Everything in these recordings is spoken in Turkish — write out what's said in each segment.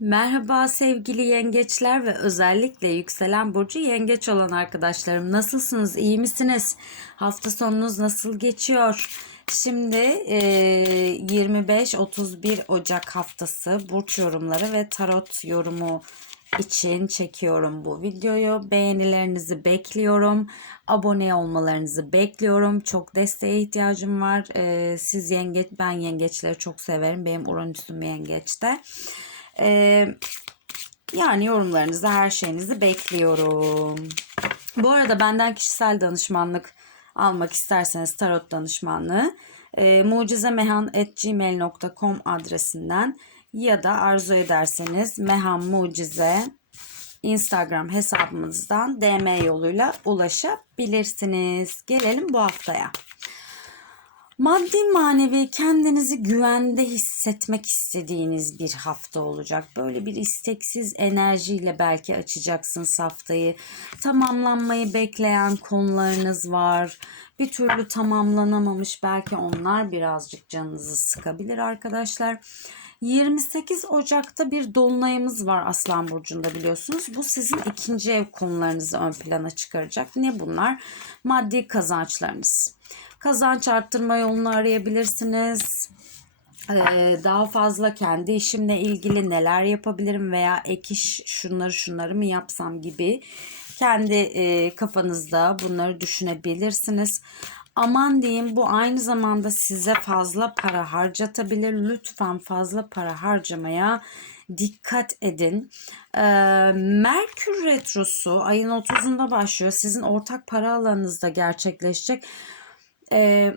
Merhaba sevgili yengeçler ve özellikle yükselen burcu yengeç olan arkadaşlarım. Nasılsınız? İyi misiniz? Hafta sonunuz nasıl geçiyor? Şimdi eee, 25-31 Ocak haftası burç yorumları ve tarot yorumu için çekiyorum bu videoyu. Beğenilerinizi bekliyorum. Abone olmalarınızı bekliyorum. Çok desteğe ihtiyacım var. Eee, siz yengeç, ben yengeçleri çok severim. Benim Uranüs'üm yengeçte. Eee yani yorumlarınızı, her şeyinizi bekliyorum. Bu arada benden kişisel danışmanlık almak isterseniz tarot danışmanlığı e, mucizemehan.gmail.com adresinden ya da arzu ederseniz Mehan Mucize Instagram hesabımızdan DM yoluyla ulaşabilirsiniz. Gelelim bu haftaya. Maddi manevi kendinizi güvende hissetmek istediğiniz bir hafta olacak. Böyle bir isteksiz enerjiyle belki açacaksınız haftayı. Tamamlanmayı bekleyen konularınız var. Bir türlü tamamlanamamış belki onlar birazcık canınızı sıkabilir arkadaşlar. 28 Ocak'ta bir dolunayımız var Aslan Burcu'nda biliyorsunuz. Bu sizin ikinci ev konularınızı ön plana çıkaracak. Ne bunlar? Maddi kazançlarınız. Kazanç arttırma yolunu arayabilirsiniz. Ee, daha fazla kendi işimle ilgili neler yapabilirim veya ek iş şunları şunları mı yapsam gibi kendi e, kafanızda bunları düşünebilirsiniz. Aman diyeyim bu aynı zamanda size fazla para harcatabilir. Lütfen fazla para harcamaya dikkat edin. Ee, Merkür Retrosu ayın 30'unda başlıyor. Sizin ortak para alanınızda gerçekleşecek. Ee,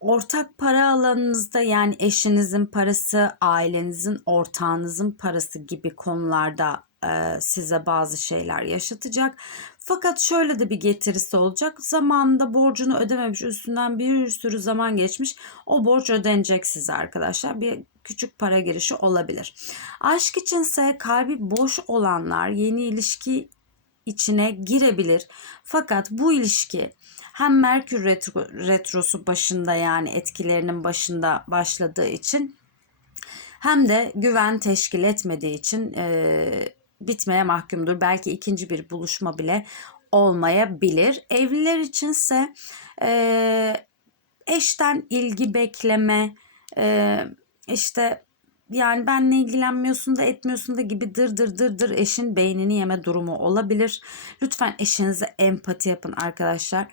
ortak para alanınızda yani eşinizin parası, ailenizin, ortağınızın parası gibi konularda e, size bazı şeyler yaşatacak. Fakat şöyle de bir getirisi olacak. Zamanında borcunu ödememiş, üstünden bir sürü zaman geçmiş. O borç ödenecek size arkadaşlar. Bir küçük para girişi olabilir. Aşk içinse kalbi boş olanlar yeni ilişki içine girebilir. Fakat bu ilişki hem Merkür retro, retrosu başında yani etkilerinin başında başladığı için hem de güven teşkil etmediği için e, bitmeye mahkumdur. Belki ikinci bir buluşma bile olmayabilir. Evliler içinse e, eşten ilgi bekleme, e, işte yani benle ilgilenmiyorsun da etmiyorsun da gibi dır dır dır dır eşin beynini yeme durumu olabilir. Lütfen eşinize empati yapın arkadaşlar.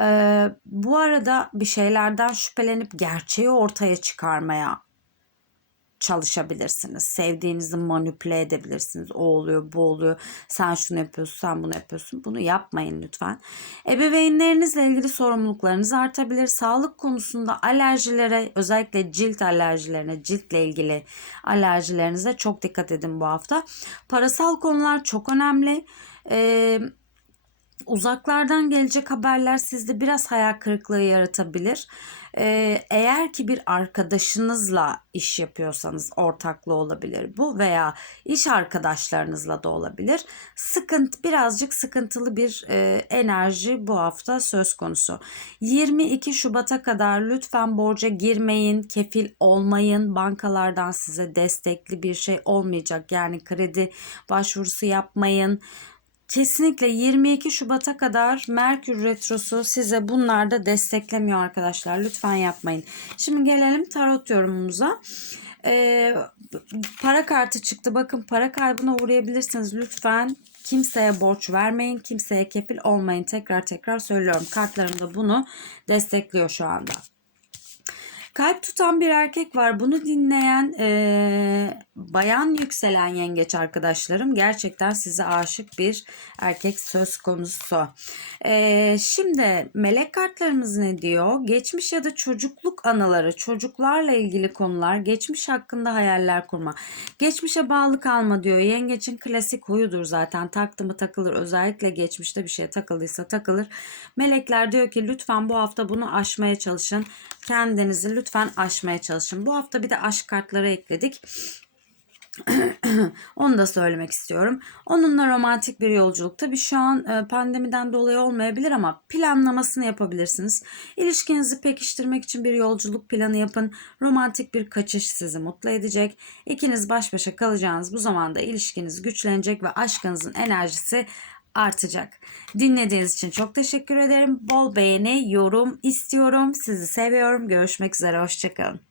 Ee, bu arada bir şeylerden şüphelenip gerçeği ortaya çıkarmaya çalışabilirsiniz. Sevdiğinizi manipüle edebilirsiniz. O oluyor, bu oluyor. Sen şunu yapıyorsun, sen bunu yapıyorsun. Bunu yapmayın lütfen. Ebeveynlerinizle ilgili sorumluluklarınız artabilir. Sağlık konusunda alerjilere, özellikle cilt alerjilerine, ciltle ilgili alerjilerinize çok dikkat edin bu hafta. Parasal konular çok önemli. Eee uzaklardan gelecek haberler sizde biraz hayal kırıklığı yaratabilir. Ee, eğer ki bir arkadaşınızla iş yapıyorsanız ortaklı olabilir bu veya iş arkadaşlarınızla da olabilir. Sıkıntı birazcık sıkıntılı bir e, enerji bu hafta söz konusu. 22 Şubat'a kadar lütfen borca girmeyin, kefil olmayın. Bankalardan size destekli bir şey olmayacak. Yani kredi başvurusu yapmayın. Kesinlikle 22 Şubat'a kadar Merkür Retrosu size bunlarda desteklemiyor arkadaşlar. Lütfen yapmayın. Şimdi gelelim tarot yorumumuza. Ee, para kartı çıktı. Bakın para kaybına uğrayabilirsiniz. Lütfen kimseye borç vermeyin. Kimseye kefil olmayın. Tekrar tekrar söylüyorum. Kartlarım da bunu destekliyor şu anda. Kalp tutan bir erkek var. Bunu dinleyen e, bayan yükselen yengeç arkadaşlarım gerçekten size aşık bir erkek söz konusu. E, şimdi melek kartlarımız ne diyor? Geçmiş ya da çocukluk anıları, çocuklarla ilgili konular, geçmiş hakkında hayaller kurma. Geçmişe bağlı kalma diyor. Yengeçin klasik huyudur zaten. Taktı mı takılır. Özellikle geçmişte bir şeye takıldıysa takılır. Melekler diyor ki lütfen bu hafta bunu aşmaya çalışın. Kendinizi lütfen aşmaya çalışın. Bu hafta bir de aşk kartları ekledik. Onu da söylemek istiyorum. Onunla romantik bir yolculuk. Tabii şu an e, pandemiden dolayı olmayabilir ama planlamasını yapabilirsiniz. İlişkinizi pekiştirmek için bir yolculuk planı yapın. Romantik bir kaçış sizi mutlu edecek. İkiniz baş başa kalacağınız bu zamanda ilişkiniz güçlenecek ve aşkınızın enerjisi artacak. Dinlediğiniz için çok teşekkür ederim. Bol beğeni, yorum istiyorum. Sizi seviyorum. Görüşmek üzere. Hoşçakalın.